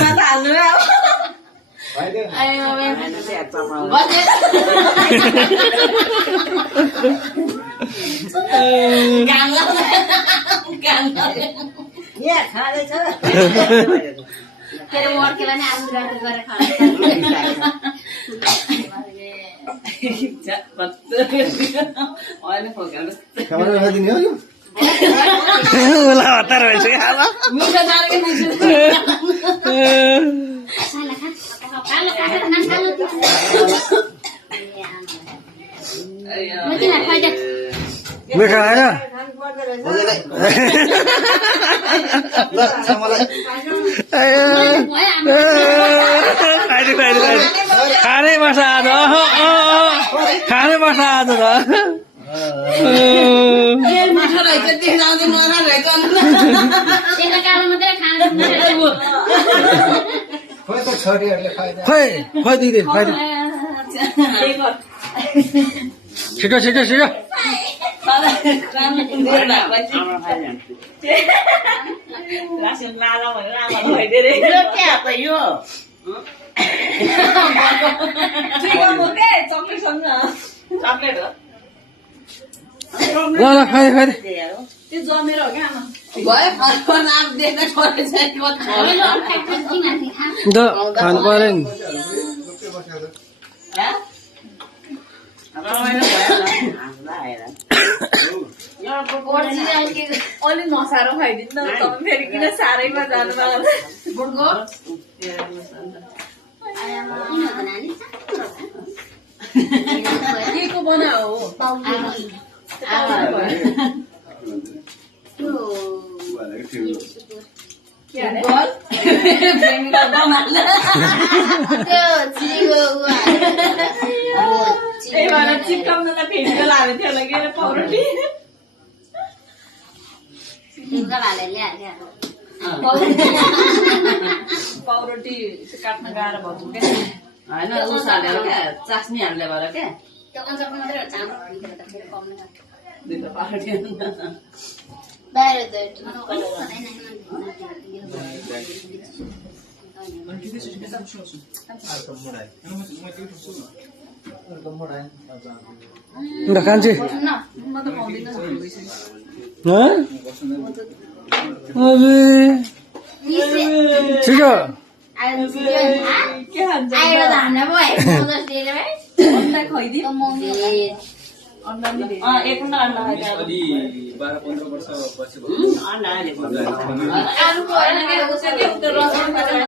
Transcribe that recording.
Mà tàn nữa không? Ai mà em bắt chết. Càng lắm. Càng lắm. Yeah, khá đấy chứ. Cái đó một cái là nhà ăn ra khá. Chắc bật. Ôi nó phải cái. Kamera hadi niyo yun? Wala ka tayo siya haba. Muna na rin yung May kaya. Lah, sama lah. Pwede. Kani masyado. Kani masyado na. माथा रहेछ देखाउँदै मरा रहेछ त्यसले कालो मात्रै खानु Khoy to छोरीहरुले खाइदा. Khoy दिदी, khoy दिदी. छिटो. रासन लाला भनेर आमा भइदिए रे यो के हो त यो चक्लेट सँग चक्लेट हो ल खाइ दे. त्यो जमेर हो क्या आमा भयो फर्कन आफ देख्दा छोरे चाहिँ द खानु पर्यो नि. अलिक मसारो खाइदिनु न तपाईँ फेरि किन साह्रैमा जानु बुढ्को के को बना हो त्यही भएर चिप्काउनलाई फेरि लाने थियो होला के पाउरोटी पाउरोटी काट्न गाह्रो भयो क्या होइन उसालेर क्या चास्नीहरूले भएर क्या Udah kan sih? म त पाउँदिनँ Hah? Aduh. छिटो. के खान्छ अन्डा खुवाइदियो अन्डा एक अन्डा अलि 12-15 वर्ष पछि आलुको होइन के उसले त्यो रस